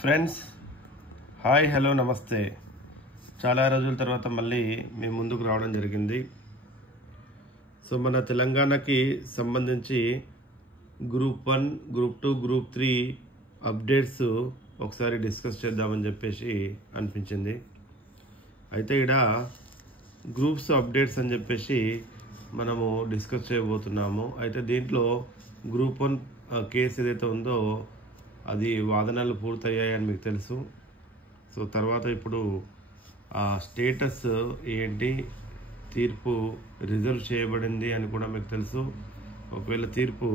Friends, hi, hello, నమస్తే. చాలా రోజుల తర్వాత మళ్ళీ మీ ముందుకు రావడం జరిగింది. సో మన తెలంగాణకి సంబంధించి గ్రూప్ 1, గ్రూప్ 2, గ్రూప్ 3 అప్డేట్స్ ఒకసారి డిస్కస్ చేద్దామని చెప్పేసి అనిపించింది. అయితే ఇక్కడ గ్రూప్స్ అప్డేట్స్ అని చెప్పేసి మనము డిస్కస్ చేయబోతున్నాము. అయితే దీంట్లో గ్రూప్ 1 కేసు ఏదైతే ఉందో అది వాదనలు పూర్తయ్యాయని మీకు తెలుసు. సో తర్వాత ఇప్పుడు ఆ స్టేటస్ ఏంటి, తీర్పు రిజర్వ్ చేయబడింది అని కూడా మీకు తెలుసు. ఒకవేళ తీర్పు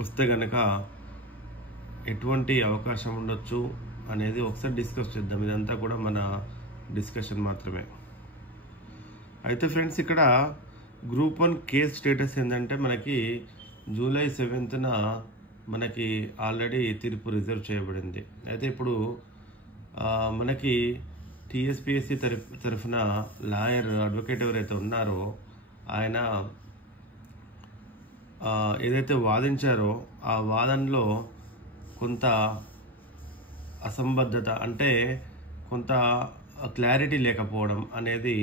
వస్తే కనుక ఎటువంటి అవకాశం ఉండొచ్చు అనేది ఒకసారి డిస్కస్ చేద్దాం. ఇదంతా కూడా మన డిస్కషన్ మాత్రమే. అయితే ఫ్రెండ్స్, ఇక్కడ గ్రూప్ 1 కేస్ స్టేటస్ ఏంటంటే మనకి జూలై 7th మనకి ఆల్రెడీ తీర్పు రిజర్వ్ చేయబడింది. అయితే ఇప్పుడు మనకి టీఎస్పీఎస్సీ తరఫున లాయర్, అడ్వకేట్ ఎవరైతే ఉన్నారో ఆయన ఏదైతే వాదించారో ఆ వాదనలో కొంత అసంబద్ధత, అంటే కొంత క్లారిటీ లేకపోవడం అనేది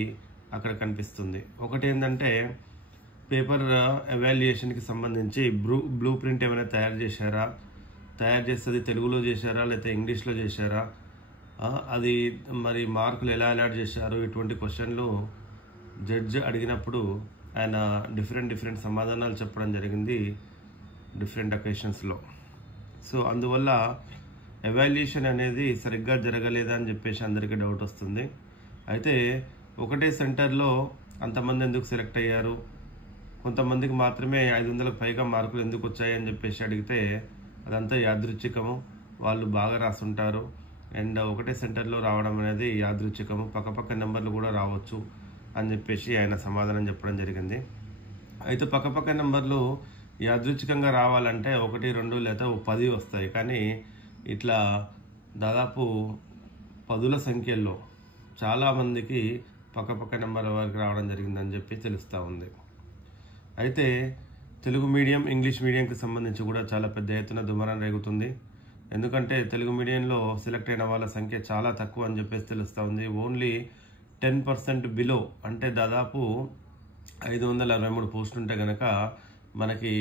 అక్కడ కనిపిస్తుంది. ఒకటి ఏంటంటే పేపర్ ఎవాల్యుయేషన్కి సంబంధించి బ్లూ ప్రింట్ ఏమైనా తయారు చేస్తే తెలుగులో చేశారా లేకపోతే ఇంగ్లీష్లో చేశారా, అది మరి మార్కులు ఎలా అలాట్ చేశారు, ఇటువంటి క్వశ్చన్లు జడ్జ్ అడిగినప్పుడు ఆయన డిఫరెంట్ సమాధానాలు చెప్పడం జరిగింది డిఫరెంట్ అకేషన్స్లో. సో అందువల్ల ఎవాల్యుయేషన్ అనేది సరిగ్గా జరగలేదా అని చెప్పేసి అందరికీ డౌట్ వస్తుంది. అయితే ఒకటే సెంటర్లో అంతమంది ఎందుకు సెలెక్ట్ అయ్యారు, కొంతమందికి మాత్రమే 500కు పైగా మార్కులు ఎందుకు వచ్చాయి అని చెప్పేసి అడిగితే అదంతా యాదృచ్ఛికము, వాళ్ళు బాగా రాసుంటారు. అండ్ ఒకటే సెంటర్లో రావడం అనేది యాదృచ్ఛికము, పక్కపక్క నెంబర్లు కూడా రావచ్చు అని చెప్పేసి ఆయన సమాధానం చెప్పడం జరిగింది. అయితే పక్కపక్క నెంబర్లు యాదృచ్ఛికంగా రావాలంటే 1, 2 లేదా 10 వస్తాయి. కానీ ఇట్లా దాదాపు 10ల సంఖ్యల్లో చాలామందికి పక్కపక్క నెంబర్ వరకు రావడం జరిగిందని చెప్పి తెలుస్తూ ఉంది. అయితే తెలుగు మీడియం, ఇంగ్లీష్ మీడియంకి సంబంధించి కూడా చాలా పెద్ద ఎత్తున దుమారం రేగుతుంది. ఎందుకంటే తెలుగు మీడియంలో సెలెక్ట్ అయిన వాళ్ళ సంఖ్య చాలా తక్కువ అని చెప్పేసి తెలుస్తూ ఉంది. ఓన్లీ 10% బిలో, అంటే దాదాపు 563 పోస్టులు ఉంటే కనుక మనకి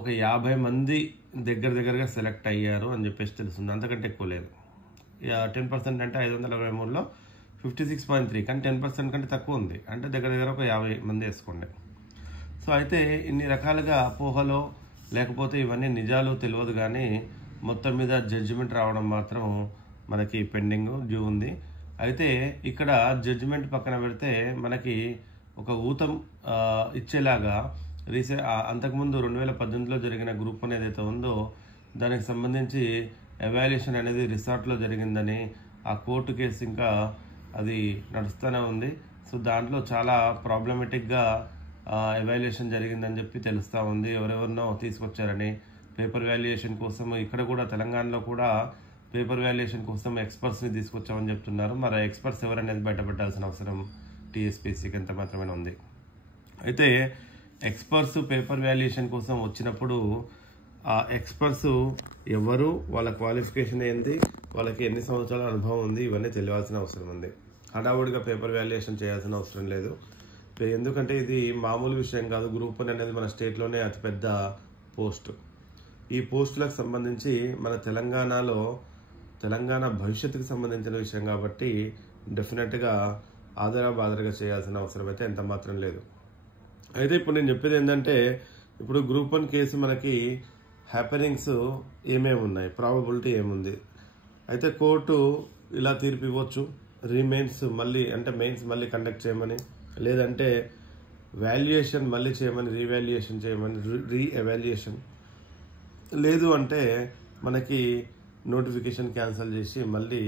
ఒక 50 మంది దగ్గరగా సెలెక్ట్ అయ్యారు అని చెప్పేసి తెలుస్తుంది. అంతకంటే ఎక్కువ లేదు. 10% అంటే 563లో 56.3, కానీ 10% కంటే తక్కువ ఉంది, అంటే దగ్గర ఒక 50 మంది వేసుకోండి. సో అయితే ఇన్ని రకాలుగా అపోహలో లేకపోతే ఇవన్నీ నిజాలు తెలియదు, కానీ మొత్తం మీద జడ్జిమెంట్ రావడం మాత్రం మనకి పెండింగ్ డ్యూ ఉంది. అయితే ఇక్కడ జడ్జిమెంట్ పక్కన పెడితే మనకి ఒక ఊతం ఇచ్చేలాగా అంతకుముందు 2018లో జరిగిన గ్రూప్ 1 ఏదైతే ఉందో దానికి సంబంధించి ఎవాల్యుయేషన్ అనేది రిసార్ట్లో జరిగిందని, ఆ కోర్టు కేసు ఇంకా అది నడుస్తూనే ఉంది. సో దాంట్లో చాలా ప్రాబ్లమెటిక్గా ఎవాల్యుయేషన్ జరిగిందని చెప్పి తెలుస్తూ ఉంది. ఎవరెవరినో తీసుకొచ్చారని పేపర్ వాల్యుయేషన్ కోసం. ఇక్కడ కూడా తెలంగాణలో కూడా పేపర్ వాల్యుయేషన్ కోసం ఎక్స్పర్ట్స్ని తీసుకొచ్చామని చెప్తున్నారు. మరి ఎక్స్పర్ట్స్ ఎవరనేది బయటపెట్టాల్సిన అవసరం టీఎస్పీఎస్సీకి ఎంత మాత్రమే ఉంది. అయితే ఎక్స్పర్ట్స్ పేపర్ వాల్యుయేషన్ కోసం వచ్చినప్పుడు ఆ ఎక్స్పర్ట్స్ ఎవరు, వాళ్ళ క్వాలిఫికేషన్ ఏంటి, వాళ్ళకి ఎన్ని సంవత్సరాల అనుభవం ఉంది, ఇవన్నీ తెలియాల్సిన అవసరం ఉంది. హడావుడిగా పేపర్ వాల్యుయేషన్ చేయాల్సిన అవసరం లేదు. ఎందుకంటే ఇది మామూలు విషయం కాదు. గ్రూప్ 1 అనేది మన స్టేట్లోనే అతిపెద్ద పోస్ట్. ఈ పోస్టులకు సంబంధించి మన తెలంగాణ భవిష్యత్తుకు సంబంధించిన విషయం కాబట్టి డెఫినెట్గా ఆదరబాదరగా చేయాల్సిన అవసరం అయితే ఎంత మాత్రం లేదు. అయితే ఇప్పుడు నేను చెప్పేది ఏంటంటే, ఇప్పుడు గ్రూప్ 1 కేసు మనకి హ్యాపెనింగ్స్ ఏమేమి ఉన్నాయి, ప్రాబబిలిటీ ఏముంది. అయితే కోర్టు ఇలా తీర్పు ఇవ్వచ్చు, రీమెయిన్స్ మళ్ళీ, అంటే మెయిన్స్ మళ్ళీ కండక్ట్ చేయమని, లేదంటే వాల్యుయేషన్ మళ్ళీ చేయమని, రీవాల్యుయేషన్ చేయమని, రీఎవాల్యుయేషన్, లేదు అంటే మనకి నోటిఫికేషన్ క్యాన్సిల్ చేసి మళ్ళీ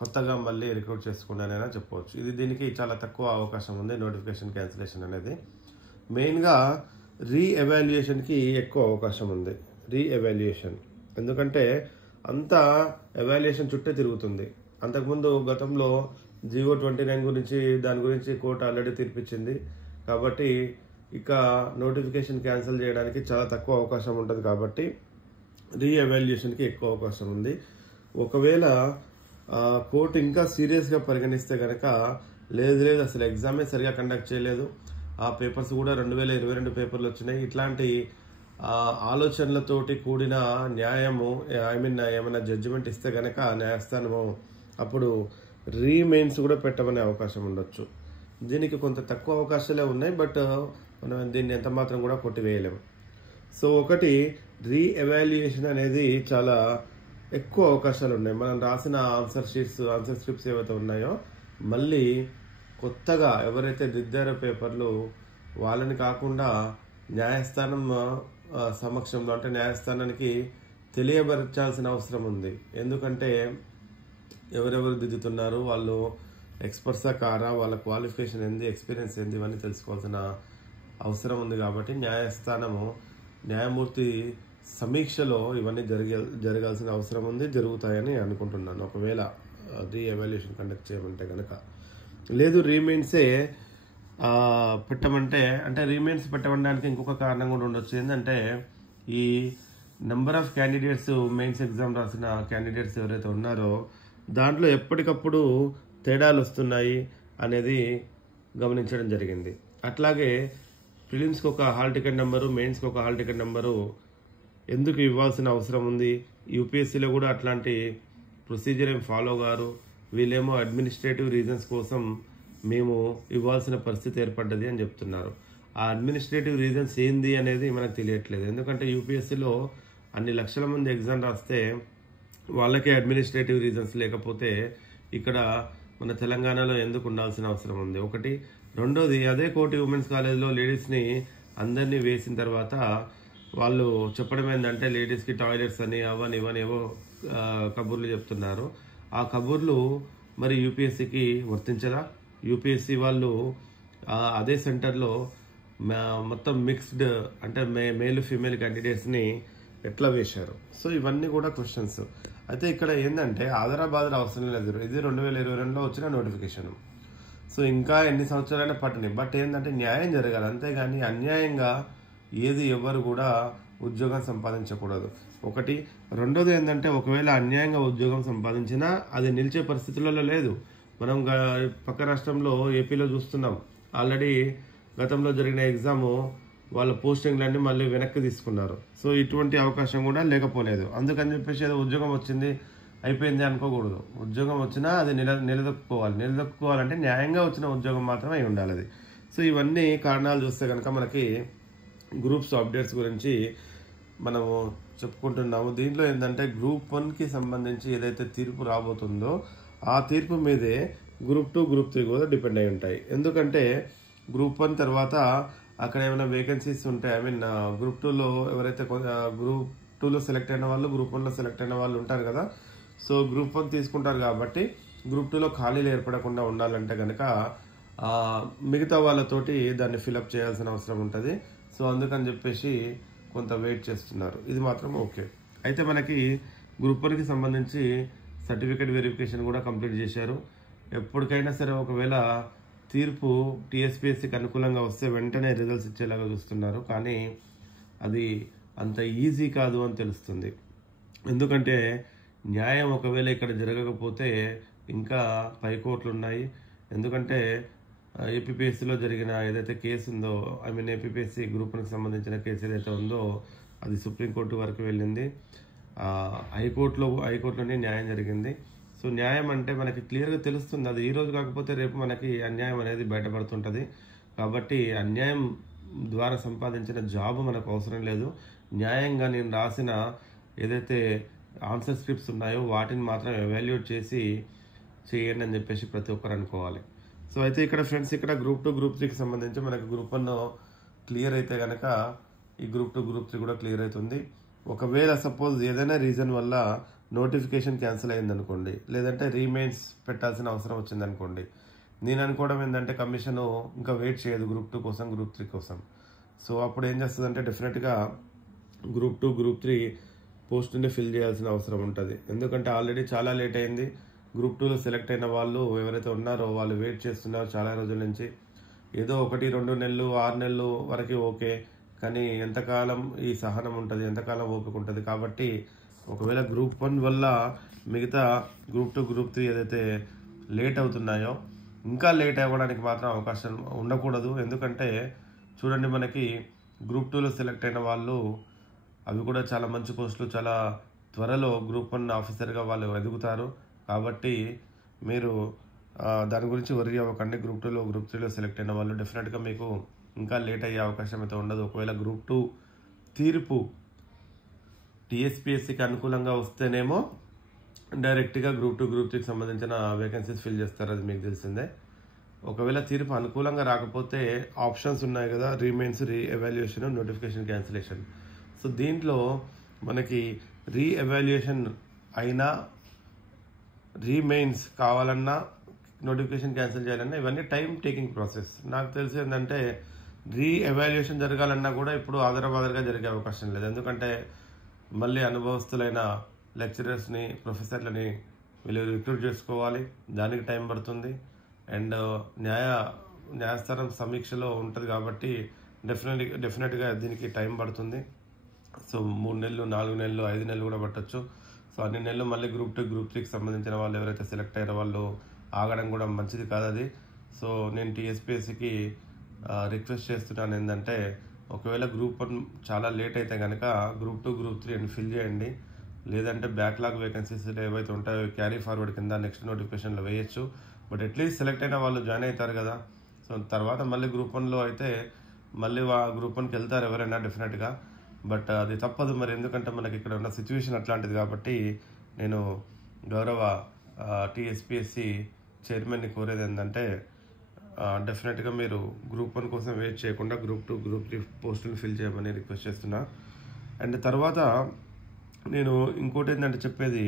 కొత్తగా మళ్ళీ రిక్రూట్ చేసుకున్నానైనా చెప్పవచ్చు. దీనికి చాలా తక్కువ అవకాశం ఉంది నోటిఫికేషన్ క్యాన్సిలేషన్ అనేది. మెయిన్గా రీఎవాల్యుయేషన్కి ఎక్కువ అవకాశం ఉంది. రీఎవాల్యుయేషన్ ఎందుకంటే అంతా ఎవాల్యుయేషన్ చుట్టే తిరుగుతుంది. అంతకుముందు గతంలో జీవో 29 దాని గురించి కోర్టు ఆల్రెడీ తీర్పిచ్చింది. కాబట్టి ఇక నోటిఫికేషన్ క్యాన్సిల్ చేయడానికి చాలా తక్కువ అవకాశం ఉంటుంది. కాబట్టి రీఎవాల్యుయేషన్కి ఎక్కువ అవకాశం ఉంది. ఒకవేళ కోర్టు ఇంకా సీరియస్గా పరిగణిస్తే కనుక లేదు అసలు ఎగ్జామే సరిగా కండక్ట్ చేయలేదు, ఆ పేపర్స్ కూడా 2022 పేపర్లు వచ్చినాయి, ఇట్లాంటి ఆలోచనలతోటి కూడిన న్యాయము ఏమైనా జడ్జిమెంట్ ఇస్తే కనుక న్యాయస్థానము అప్పుడు రీమెయిన్స్ కూడా పెట్టమనే అవకాశం ఉండొచ్చు. దీనికి కొంత తక్కువ అవకాశాలే ఉన్నాయి, బట్ మనం దీన్ని ఎంత మాత్రం కూడా కొట్టివేయలేము. సో ఒకటి రీఎవాల్యుయేషన్ అనేది చాలా ఎక్కువ అవకాశాలు ఉన్నాయి. మనం రాసిన ఆన్సర్ స్క్రిప్ట్స్ ఏవైతే ఉన్నాయో మళ్ళీ కొత్తగా ఎవరైతే దిద్దారో పేపర్లు వాళ్ళని కాకుండా న్యాయస్థానం సమక్షంలో అంటే న్యాయస్థానానికి తెలియపరచాల్సిన అవసరం ఉంది. ఎందుకంటే ఎవరెవరు దిద్దుతున్నారు, వాళ్ళు ఎక్స్పర్ట్సా కారా, వాళ్ళ క్వాలిఫికేషన్ ఏంది, ఎక్స్పీరియన్స్ ఏంది, ఇవన్నీ తెలుసుకోవాల్సిన అవసరం ఉంది. కాబట్టి న్యాయమూర్తి సమీక్షలో ఇవన్నీ జరగాల్సిన అవసరం ఉంది, జరుగుతాయని అనుకుంటున్నాను. ఒకవేళ రీఎవాల్యుయేషన్ కండక్ట్ చేయమంటే కనుక. లేదు రీమెయిన్సే పెట్టమంటే, అంటే రీమెయిన్స్ పెట్టడానికి ఇంకొక కారణం కూడా ఉండొచ్చు. ఏంటంటే ఈ number of candidates mains exam రాసిన క్యాండిడేట్స్ ఎవరైతే ఉన్నారో దాంట్లో ఎప్పటికప్పుడు తేడాలు వస్తున్నాయి అనేది గమనించడం జరిగింది. అట్లాగే ప్రిలిమ్స్కి ఒక హాల్ టికెట్ నెంబరు, మెయిన్స్కి ఒక హాల్ టికెట్ నెంబరు ఎందుకు ఇవ్వాల్సిన అవసరం ఉంది? యూపీఎస్సీలో కూడా అట్లాంటి ప్రొసీజర్ ఏం ఫాలో గారు, వీళ్ళేమో అడ్మినిస్ట్రేటివ్ రీజన్స్ కోసం మేము ఇవ్వాల్సిన పరిస్థితి ఏర్పడ్డది అని చెప్తున్నారు. ఆ అడ్మినిస్ట్రేటివ్ రీజన్స్ ఏంది అనేది మనకు తెలియట్లేదు. ఎందుకంటే యూపీఎస్సీలో అన్ని లక్షల మంది ఎగ్జామ్ రాస్తే వాళ్ళకే అడ్మినిస్ట్రేటివ్ రీజన్స్ లేకపోతే ఇక్కడ మన తెలంగాణలో ఎందుకు ఉండాల్సిన అవసరం ఉంది? ఒకటి. రెండోది, అదే కోటి ఉమెన్స్ కాలేజ్లో లేడీస్ని అందరినీ వేసిన తర్వాత వాళ్ళు చెప్పడం ఏంటంటే లేడీస్కి టాయిలెట్స్ అని అవని ఇవని ఏవో కబుర్లు చెప్తున్నారు. ఆ కబుర్లు మరి యూపీఎస్సీకి వర్తించదా? యూపీఎస్సీ వాళ్ళు అదే సెంటర్లో మొత్తం మిక్స్డ్ అంటే మేల్ ఫీమేల్ క్యాండిడేట్స్ని ఎట్లా వేశారు? సో ఇవన్నీ కూడా క్వశ్చన్స్. అయితే ఇక్కడ ఏంటంటే ఆదరాబాదరా అవసరం లేదు. ఇది 2022లో వచ్చిన నోటిఫికేషన్. సో ఇంకా ఎన్ని సంవత్సరాలైనా పట్టని, బట్ ఏంటంటే న్యాయం జరగాలి, అంతేగాని అన్యాయంగా ఎవరు కూడా ఉద్యోగం సంపాదించకూడదు. ఒకటి. రెండోది ఏంటంటే ఒకవేళ అన్యాయంగా ఉద్యోగం సంపాదించినా అది నిలిచే పరిస్థితులలో లేదు. మనం పక్క రాష్ట్రంలో ఏపీలో చూస్తున్నాం. ఆల్రెడీ గతంలో జరిగిన ఎగ్జాము వాళ్ళ పోస్టింగ్లన్నీ మళ్ళీ వెనక్కి తీసుకున్నారు. సో ఇటువంటి అవకాశం కూడా లేకపోలేదు. అందుకని చెప్పేసి ఏదో ఉద్యోగం వచ్చింది అయిపోయింది అనుకోకూడదు. ఉద్యోగం వచ్చినా అది నిలదొక్కుకోవాలంటే న్యాయంగా వచ్చిన ఉద్యోగం మాత్రమే అయి ఉండాలి అది. సో ఇవన్నీ కారణాలు చూస్తే కనుక మనకి గ్రూప్స్ అప్డేట్స్ గురించి మనము చెప్పుకుంటున్నాము. దీంట్లో ఏంటంటే గ్రూప్ 1కి సంబంధించి ఏదైతే తీర్పు రాబోతుందో ఆ తీర్పు మీదే గ్రూప్ 2, గ్రూప్ 3 కూడా డిపెండ్ అయి ఉంటాయి. ఎందుకంటే గ్రూప్ 1 తర్వాత అక్కడ ఏమైనా వేకెన్సీస్ ఉంటాయి. గ్రూప్ 2లో ఎవరైతే గ్రూప్ 2లో సెలెక్ట్ అయిన వాళ్ళు, గ్రూప్ 1లో సెలెక్ట్ అయిన వాళ్ళు ఉంటారు కదా. సో గ్రూప్ 1 తీసుకుంటారు కాబట్టి గ్రూప్ 2లో ఖాళీలు ఏర్పడకుండా ఉండాలంటే కనుక మిగతా వాళ్ళతోటి దాన్ని ఫిలప్ చేయాల్సిన అవసరం ఉంటుంది. సో అందుకని చెప్పేసి కొంత వెయిట్ చేస్తున్నారు. ఇది మాత్రం ఓకే. అయితే మనకి గ్రూప్ 1కి సంబంధించి సర్టిఫికేట్ వెరిఫికేషన్ కూడా కంప్లీట్ చేశారు. ఎప్పటికైనా సరే ఒకవేళ తీర్పు టీఎస్పీఎస్సీకి అనుకూలంగా వస్తే వెంటనే రిజల్ట్స్ ఇచ్చేలాగా చూస్తున్నారు. కానీ అది అంత ఈజీ కాదు అని తెలుస్తుంది. ఎందుకంటే న్యాయం ఒకవేళ ఇక్కడ జరగకపోతే ఇంకా పైకోర్టులు ఉన్నాయి. ఎందుకంటే ఏపీపీఎస్సీలో జరిగిన ఏదైతే కేసు ఉందో, ఏపీపీఎస్సీ గ్రూప్ 1కి సంబంధించిన కేసు ఏదైతే ఉందో అది సుప్రీంకోర్టు వరకు వెళ్ళింది. హైకోర్టులోనే న్యాయం జరిగింది. సో న్యాయం అంటే మనకి క్లియర్గా తెలుస్తుంది. అది ఈరోజు కాకపోతే రేపు మనకి అన్యాయం అనేది బయటపడుతుంటుంది. కాబట్టి అన్యాయం ద్వారా సంపాదించిన జాబ్ మనకు అవసరం లేదు. న్యాయంగా నేను రాసిన ఏదైతే ఆన్సర్ స్క్రిప్ట్స్ ఉన్నాయో వాటిని మాత్రం ఎవాల్యుయేట్ చేసి చేయండి అని చెప్పేసి ప్రతి ఒక్కరు అనుకోవాలి. సో అయితే ఇక్కడ ఫ్రెండ్స్, ఇక్కడ గ్రూప్ 2, గ్రూప్ 3కి సంబంధించి మనకి గ్రూప్ 1 క్లియర్ అయితే కనుక ఈ గ్రూప్ 2, గ్రూప్ 3 కూడా క్లియర్ అవుతుంది. ఒకవేళ సపోజ్ ఏదైనా రీజన్ వల్ల నోటిఫికేషన్ క్యాన్సిల్ అయిందనుకోండి, లేదంటే రీమెయిన్స్ పెట్టాల్సిన అవసరం వచ్చిందనుకోండి, నేను అనుకోవడం ఏంటంటే కమిషన్ ఇంకా వెయిట్ చేయదు గ్రూప్ 2 కోసం, గ్రూప్ 3 కోసం. సో అప్పుడు ఏం చేస్తుందంటే డెఫినెట్గా గ్రూప్ 2, గ్రూప్ 3 పోస్టుని ఫిల్ చేయాల్సిన అవసరం ఉంటుంది. ఎందుకంటే ఆల్రెడీ చాలా లేట్ అయింది. గ్రూప్ 2లో సెలెక్ట్ అయిన వాళ్ళు ఎవరైతే ఉన్నారో వాళ్ళు వెయిట్ చేస్తున్నారు చాలా రోజుల నుంచి. ఏదో 1-2 నెలలు 6 నెలలు వరకు ఓకే, కానీ ఎంతకాలం ఈ సహనం ఉంటుంది, ఎంతకాలం ఓపిక ఉంటుంది. కాబట్టి ఒకవేళ గ్రూప్ 1 వల్ల మిగతా గ్రూప్ 2 గ్రూప్ 3 ఏదైతే లేట్ అవుతున్నాయో ఇంకా లేట్ అవ్వడానికి మాత్రం అవకాశం ఉండకూడదు. ఎందుకంటే చూడండి, మనకి గ్రూప్ 2లో సెలెక్ట్ అయిన వాళ్ళు అవి కూడా చాలా మంచి పోస్టులు, చాలా త్వరలో గ్రూప్ 1 ఆఫీసర్గా వాళ్ళు ఎదుగుతారు. కాబట్టి మీరు దాని గురించి వరీ అవ్వకండి. గ్రూప్ 2లో గ్రూప్ 3లో సెలెక్ట్ అయిన వాళ్ళు డెఫినెట్గా మీకు ఇంకా లేట్ అయ్యే అవకాశం అయితే ఉండదు. ఒకవేళ గ్రూప్ 2 తీర్పు టీఎస్పీఎస్సీకి అనుకూలంగా వస్తేనేమో డైరెక్ట్గా గ్రూప్ 2 గ్రూప్ 3కి సంబంధించిన వేకెన్సీస్ ఫిల్ చేస్తారు, అది మీకు తెలిసిందే. ఒకవేళ తీర్పు అనుకూలంగా రాకపోతే ఆప్షన్స్ ఉన్నాయి కదా, రీమెయిన్స్, రీఎవాల్యుయేషన్, నోటిఫికేషన్ క్యాన్సిలేషన్. సో దీంట్లో మనకి రీఎవాల్యుయేషన్ అయినా, రీమెయిన్స్ కావాలన్నా, నోటిఫికేషన్ క్యాన్సిల్ చేయాలన్నా ఇవన్నీ టైం టేకింగ్ ప్రాసెస్. నాకు తెలిసి ఏంటంటే రీఎవాల్యుయేషన్ జరగాలన్నా కూడా ఇప్పుడు ఆదరబాదరగా జరిగే అవకాశం లేదు. ఎందుకంటే మళ్ళీ అనుభవస్తులైన లెక్చరర్స్ని, ప్రొఫెసర్లని వీళ్ళు రిక్రూట్ చేసుకోవాలి, దానికి టైం పడుతుంది. అండ్ న్యాయస్థానం సమీక్షలో ఉంటుంది కాబట్టి డెఫినెట్గా దీనికి టైం పడుతుంది. సో 3 నెలలు, 4 నెలలు, 5 నెలలు కూడా పట్టొచ్చు. సో అన్ని నెలలు మళ్ళీ గ్రూప్ 2 గ్రూప్ 3కి సంబంధించిన వాళ్ళు ఎవరైతే సెలెక్ట్ అయ్యారో వాళ్ళు ఆగడం కూడా మంచిది కాదు అది. సో నేను టీఎస్పీఎస్సీకి రిక్వెస్ట్ చేస్తున్నాను ఏంటంటే, ఒకవేళ గ్రూప్ 1 చాలా లేట్ అయితే కనుక గ్రూప్ 2 గ్రూప్ 3 అని ఫిల్ చేయండి. లేదంటే బ్యాక్లాగ్ వేకెన్సీస్ ఏవైతే ఉంటాయో క్యారీ ఫార్వర్డ్ కింద నెక్స్ట్ నోటిఫికేషన్లో వేయచ్చు. బట్ అట్లీస్ట్ సెలెక్ట్ అయిన వాళ్ళు జాయిన్ అవుతారు కదా. సో తర్వాత మళ్ళీ గ్రూప్ 1లో అయితే మళ్ళీ గ్రూప్ 1కి వెళ్తారు ఎవరైనా డెఫినెట్గా. బట్ అది తప్పదు మరి, ఎందుకంటే మనకి ఇక్కడ ఉన్న సిచ్యువేషన్ అట్లాంటిది. కాబట్టి నేను గౌరవ టీఎస్పీఎస్సీ చైర్మన్ని కోరేది ఏంటంటే, డెఫినెట్గా మీరు గ్రూప్ 1 కోసం వెయిట్ చేయకుండా గ్రూప్ 2 గ్రూప్ 3 పోస్టులు ఫిల్ చేయమని రిక్వెస్ట్ చేస్తున్నా. అండ్ తర్వాత నేను ఇంకోటి ఏంటంటే చెప్పేది,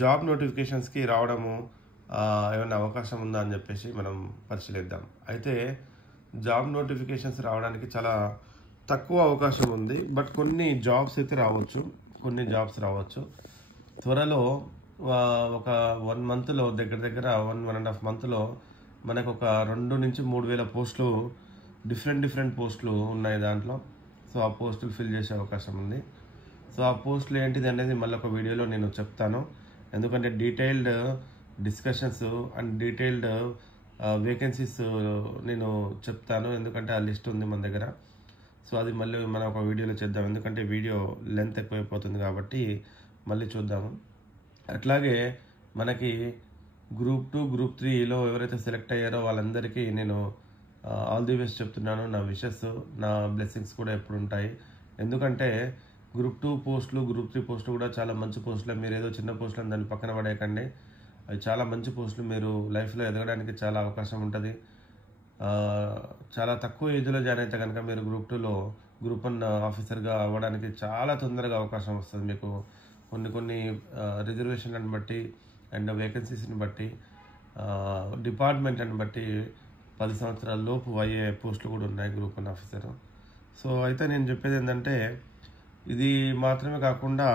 జాబ్ నోటిఫికేషన్స్కి రావడము ఏమైనా అవకాశం ఉందా అని చెప్పేసి మనం పరిశీలిద్దాం. అయితే జాబ్ నోటిఫికేషన్స్ రావడానికి చాలా తక్కువ అవకాశం ఉంది. బట్ కొన్ని జాబ్స్ అయితే రావచ్చు, కొన్ని జాబ్స్ రావచ్చు త్వరలో. ఒక 1 మంత్లో దగ్గర 1.5 మంత్లో మనకు ఒక 2 నుంచి 3 వేల పోస్టులు, డిఫరెంట్ పోస్టులు ఉన్నాయి దాంట్లో. సో ఆ పోస్టులు ఫిల్ చేసే అవకాశం ఉంది. సో ఆ పోస్టులు ఏంటిది అనేది మళ్ళీ ఒక వీడియోలో నేను చెప్తాను. ఎందుకంటే detailed discussions and detailed vacancies నేను చెప్తాను. ఎందుకంటే ఆ లిస్ట్ ఉంది మన దగ్గర. సో అది మళ్ళీ మనం ఒక వీడియోలో చేద్దాం, ఎందుకంటే వీడియో లెంత్ ఎక్కువైపోతుంది కాబట్టి మళ్ళీ చూద్దాము. అట్లాగే మనకి గ్రూప్ 2 గ్రూప్ 3లో ఎవరైతే సెలెక్ట్ అయ్యారో వాళ్ళందరికీ నేను ఆల్ ది బెస్ట్ చెప్తున్నాను. నా విషెస్, నా బ్లెస్సింగ్స్ కూడా ఎప్పుడు ఉంటాయి. ఎందుకంటే గ్రూప్ 2 పోస్టులు, గ్రూప్ 3 పోస్టులు కూడా చాలా మంచి పోస్టులు. మీరు ఏదో చిన్న పోస్టులను దాన్ని పక్కన పడేయకండి. అవి చాలా మంచి పోస్టులు. మీరు లైఫ్లో ఎదగడానికి చాలా అవకాశం ఉంటుంది. చాలా తక్కువ ఏజ్లో జాయిన్ అయితే కనుక మీరు గ్రూప్ 2లో గ్రూప్ 1 ఆఫీసర్గా అవ్వడానికి చాలా తొందరగా అవకాశం వస్తుంది. మీకు కొన్ని రిజర్వేషన్లను బట్టి అండ్ వేకెన్సీస్ని బట్టి, డిపార్ట్మెంట్ని బట్టి 10 సంవత్సరాల లోపు అయ్యే పోస్టులు కూడా ఉన్నాయి గ్రూప్ 1 ఆఫీసర్. సో అయితే నేను చెప్పేది ఏంటంటే, ఇది మాత్రమే కాకుండా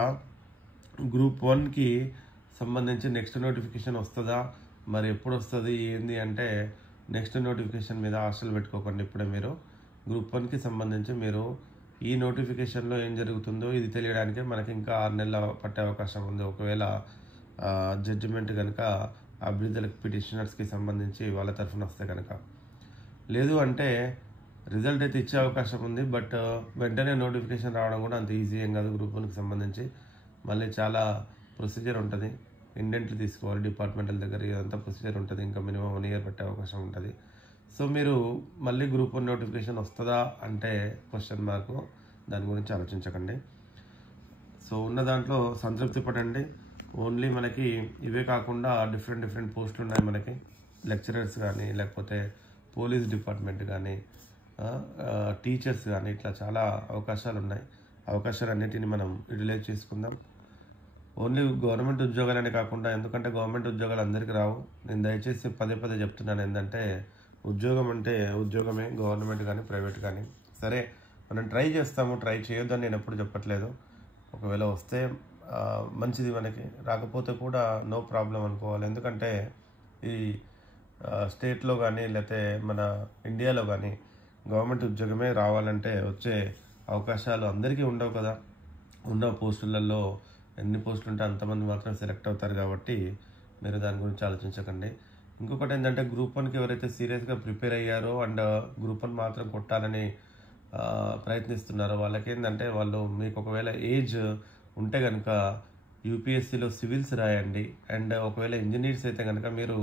గ్రూప్ 1కి సంబంధించి నెక్స్ట్ నోటిఫికేషన్ వస్తుందా, మరి ఎప్పుడు వస్తుంది ఏంది అంటే, నెక్స్ట్ నోటిఫికేషన్ మీద ఆశలు పెట్టుకోకండి. ఇప్పుడే మీరు గ్రూప్ 1కి సంబంధించి మీరు ఈ నోటిఫికేషన్లో ఏం జరుగుతుందో ఇది తెలియడానికే మనకి ఇంకా 6 నెలలు పట్టే అవకాశం ఉంది. ఒకవేళ జడ్జిమెంట్ కనుక అభ్యర్థులకు, పిటిషనర్స్కి సంబంధించి వాళ్ళ తరఫున వస్తే కనుక. లేదు అంటే రిజల్ట్ అయితే ఇచ్చే అవకాశం ఉంది. బట్ వెంటనే నోటిఫికేషన్ రావడం కూడా అంత ఈజీ ఏం కాదు. గ్రూప్ 1కి సంబంధించి మళ్ళీ చాలా ప్రొసీజర్ ఉంటుంది. ఇండెంట్లు తీసుకోవాలి డిపార్ట్మెంటల్ దగ్గర, ఇదంతా ప్రొసీజర్ ఉంటుంది. ఇంకా మినిమం 1 ఇయర్ పట్టే అవకాశం ఉంటుంది. సో మీరు మళ్ళీ గ్రూప్ 1 నోటిఫికేషన్ వస్తుందా అంటే క్వశ్చన్ మార్క్, దాని గురించి ఆలోచించకండి. సో ఉన్న దాంట్లో సంతృప్తి పడండి. ఓన్లీ మనకి ఇవే కాకుండా డిఫరెంట్ పోస్టులు ఉన్నాయి మనకి. లెక్చరర్స్ కానీ, లేకపోతే పోలీస్ డిపార్ట్మెంట్ కానీ, టీచర్స్ కానీ, ఇట్లా చాలా అవకాశాలు ఉన్నాయి. అవకాశాలన్నిటిని మనం యూటిలైజ్ చేసుకుందాం. ఓన్లీ గవర్నమెంట్ ఉద్యోగాలనే కాకుండా, ఎందుకంటే గవర్నమెంట్ ఉద్యోగాలు అందరికీ రావు. నేను దయచేసి పదే చెప్తున్నాను ఏంటంటే, ఉద్యోగం అంటే ఉద్యోగమే, గవర్నమెంట్ కానీ ప్రైవేట్ కానీ. సరే మనం ట్రై చేస్తాము, ట్రై చేయొద్దని నేను ఎప్పుడు చెప్పట్లేదు. ఒకవేళ వస్తే మంచిది, మనకి రాకపోతే కూడా నో ప్రాబ్లం అనుకోవాలి. ఎందుకంటే ఈ స్టేట్లో కానీ లేకపోతే మన ఇండియాలో కానీ గవర్నమెంట్ ఉద్యోగమే రావాలంటే వచ్చే అవకాశాలు అందరికీ ఉండవు కదా. ఉన్న పోస్టులలో ఎన్ని పోస్టులు ఉంటే అంతమంది మాత్రం సెలెక్ట్ అవుతారు కాబట్టి మీరు దాని గురించి ఆలోచించకండి. ఇంకొకటి ఏంటంటే గ్రూప్ 1కి ఎవరైతే సీరియస్గా ప్రిపేర్ అయ్యారో అండ్ గ్రూప్ 1 మాత్రం కొట్టాలని ప్రయత్నిస్తున్నారో వాళ్ళకేంటంటే వాళ్ళు మీకు ఒకవేళ ఏజ్ ఉంటే కనుక యూపీఎస్సీలో సివిల్స్ రాయండి. అండ్ ఒకవేళ ఇంజనీర్స్ అయితే కనుక మీరు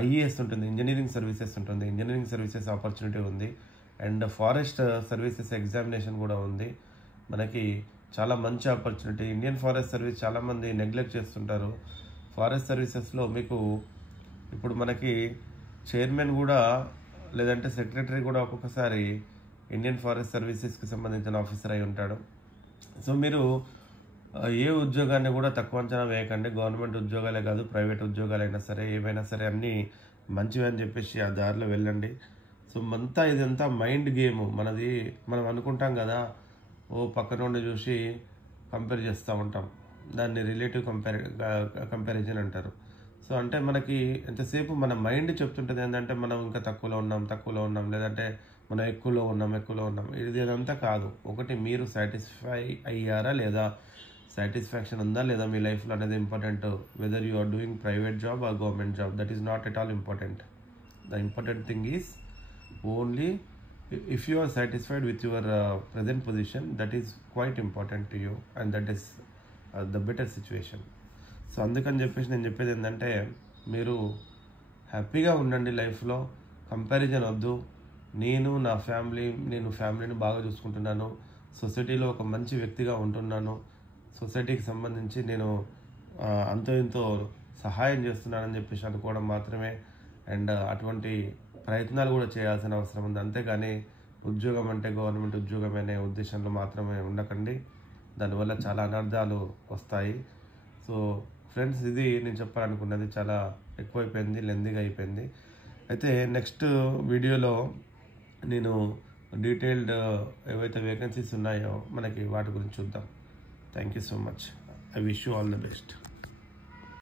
ఐఏఎస్ ఉంటుంది, ఇంజనీరింగ్ సర్వీసెస్ ఉంటుంది, ఇంజనీరింగ్ సర్వీసెస్ ఆపర్చునిటీ ఉంది. అండ్ ఫారెస్ట్ సర్వీసెస్ ఎగ్జామినేషన్ కూడా ఉంది. మనకి చాలా మంచి ఆపర్చునిటీ. ఇండియన్ ఫారెస్ట్ సర్వీస్ చాలామంది నెగ్లెక్ట్ చేస్తుంటారు. ఫారెస్ట్ సర్వీసెస్లో మీకు ఇప్పుడు మనకి చైర్మన్ కూడా లేదంటే సెక్రటరీ కూడా ఒక్కొక్కసారి ఇండియన్ ఫారెస్ట్ సర్వీసెస్కి సంబంధించిన ఆఫీసర్ అయి ఉంటాడు. సో మీరు ఏ ఉద్యోగాన్ని కూడా తక్కువ అంచనా వేయకండి. గవర్నమెంట్ ఉద్యోగాలే కాదు, ప్రైవేట్ ఉద్యోగాలైనా సరే ఏవైనా సరే అన్నీ మంచివి అని చెప్పేసి ఆ దారిలో వెళ్ళండి. సో ఇదంతా మైండ్ గేమ్ మనది. మనం అనుకుంటాం కదా, పక్క నుండి చూసి కంపేర్ చేస్తూ ఉంటాం, దాన్ని రిలేటివ్ కంపారిజన్ అంటారు. సో అంటే మనకి ఎంతసేపు మన మైండ్ చెప్తుంటుంది ఏంటంటే మనం ఇంకా తక్కువలో ఉన్నాం, లేదంటే మనం ఎక్కువలో ఉన్నాం. ఇదంతా కాదు. ఒకటి మీరు సాటిస్ఫై అయ్యారా లేదా, సాటిస్ఫాక్షన్ ఉందా లేదా మీ లైఫ్లో అనేది important. Whether you are doing private job or government job, that is not at all important. The important thing is only if you are satisfied with your present position, that is quite important to you and that is the better situation. So అందుకని చెప్పేసి నేను చెప్పేది ఏంటంటే మీరు హ్యాపీగా ఉండండి లైఫ్లో. Comparison వద్దు. నేను ఫ్యామిలీని బాగా చూసుకుంటున్నాను, సొసైటీలో ఒక మంచి వ్యక్తిగా ఉంటున్నాను, సొసైటీకి సంబంధించి నేను అంతో ఇంతో సహాయం చేస్తున్నానని చెప్పేసి అనుకోవడం మాత్రమే. అండ్ అటువంటి ప్రయత్నాలు కూడా చేయాల్సిన అవసరం ఉంది. అంతేగాని ఉద్యోగం అంటే గవర్నమెంట్ ఉద్యోగం అనే ఉద్దేశంలో మాత్రమే ఉండకండి. దానివల్ల చాలా అనర్థాలు వస్తాయి. సో ఫ్రెండ్స్, ఇది నేను చెప్పాలనుకున్నది. చాలా ఎక్కువైపోయింది, లెందీగా అయిపోయింది. అయితే నెక్స్ట్ వీడియోలో నేను డీటెయిల్డ్ ఏవైతే వేకెన్సీస్ ఉన్నాయో మనకి వాటి గురించి చూద్దాం. Thank you so much. I wish you all the best.